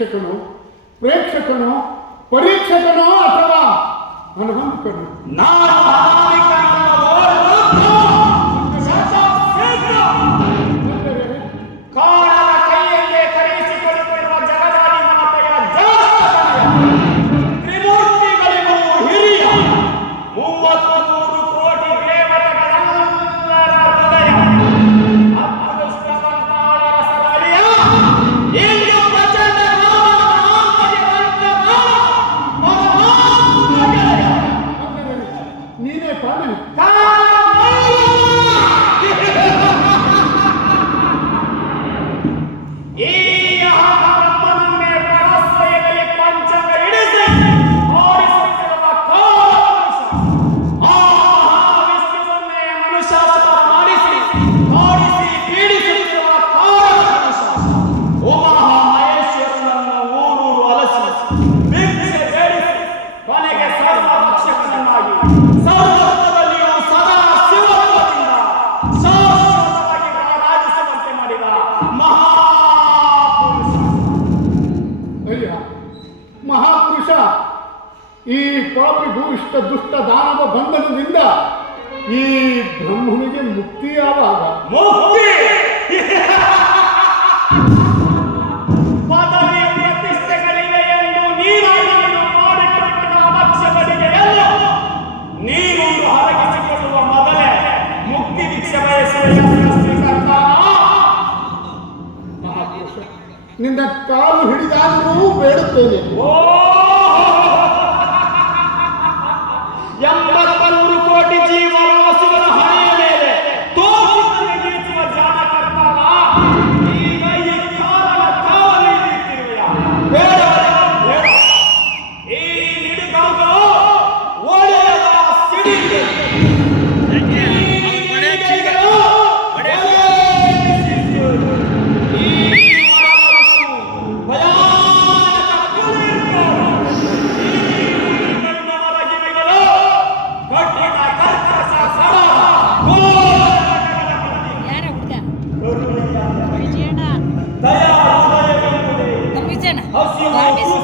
ಶಿಕ್ಷಕನು, ಪ್ರೇಕ್ಷಕನು, ಪರೀಕ್ಷಕನೋ ಅಥವಾ ಅನುಭವಿಕನು? ನಾನು ಕಾಣದ ಕೈಯಲ್ಲೇ ಕರೆಯಿಸಿಕೊಳ್ಳುತ್ತಿರುವ ಜಗದಾದಿ ಮಮತೆಯ ತ್ರಿಮೂರ್ತಿಗಳಿಗೂ ಹಿರಿಯ 33 ಕೋಟಿ ದೇವತೆಗಳೆಲ್ಲರ ಹೃದಯ ಅದೃಷ್ಟವಂತಾಳ ರಸರಳಿಯ ಇಂದು ಪ್ರಚಂಡ ನೀನೇ ತಾನೇ? ಈ ಬ್ರಹ್ಮನನ್ನೇ ಪರಸ್ವಯದಲ್ಲಿ ಪಂಚಂಗ ಹಿಡಿಸಿ ಓಡಿಸುತ್ತಿರುವ ಕಾಲಪುರುಷ ಆ ಮಹಾವಿಷ್ಣುವನ್ನೇ ಮನುಷ್ಯಾವತಾರ ಮಾಡಿಸಿ ಓಡಿಸಿ ಪೀಡಿಸುತ್ತಿರುವ ಕಾಲಪುರುಷ ಉಮಾ ಮಹೇಶ್ವರನನ್ನು ಊರೂರು ಅಲಸಿ ಭಿಕ್ಷೆ ಬೇಡಿಸಿ ಕೊನೆಗೆ ಸರ್ವರಕ್ಷಕನನ್ನಾಗಿ ಸರ್ವತ್ರದಲ್ಲಿಯೂ ಸದಾ ಶಿವತ್ವದಿಂದ ಶಾಶ್ವತವಾಗಿ ರಾಜಿಸುವಂತೆ ಮಾಡಿದ ಮಹಾಪುರುಷ. ಅಯ್ಯ ಮಹಾಪುರುಷ, ಈ ಪಾಪಿ ಭೂಯಿಷ್ಠ ದುಷ್ಟ ದಾನವ ಬಂಧನದಿಂದ ಈ ಬ್ರಹ್ಮನಿಗೆ ಮುಕ್ತಿ ಯಾವಾಗ? ಮುಕ್ತಿ ಪದವಿ ಪ್ರತಿಷ್ಠೆಗಳಿವೆ ಎಂದು ನೀನು ಮಾಡಿಕೊಂಡಿದ್ದ ಅವಶ್ಯಕತೆಯನ್ನು ನೀನೊಂದು ಹರಗಿಸಿಕೊಳ್ಳುವ ಮೊದಲೇ ಮುಕ್ತಿ ಭಿಕ್ಷೆ ಬಯಸುವ ಸೃಷ್ಟಿಕರ್ತ. ಮಹಾಪುರುಷ, ನಿನ್ನ ಕಾಲು ಹಿಡಿದಾದರೂ ಬೇಡುತ್ತೇನೆ. 83 ಕೋಟಿ ಜೀವರಾಶಿಗಳ ಹಣೆಯ ಮೇಲೆ ತೋರಿಸಿ ನಿಲ್ಲಿಸುವ ಜಾಣಕರ್ತಾರ. ಈಗ ಈ ಕಾಲನ ಕಾವಲು ಹಿಡಿಯುತ್ತಿರುವೆಯ ಬೇಡ ಬೇಡ. ಈ ನಿಡುಗಾಗಲು ಒಳ್ಳೆಯದ ಸಿಡಿಗೆ ಹಸಿವು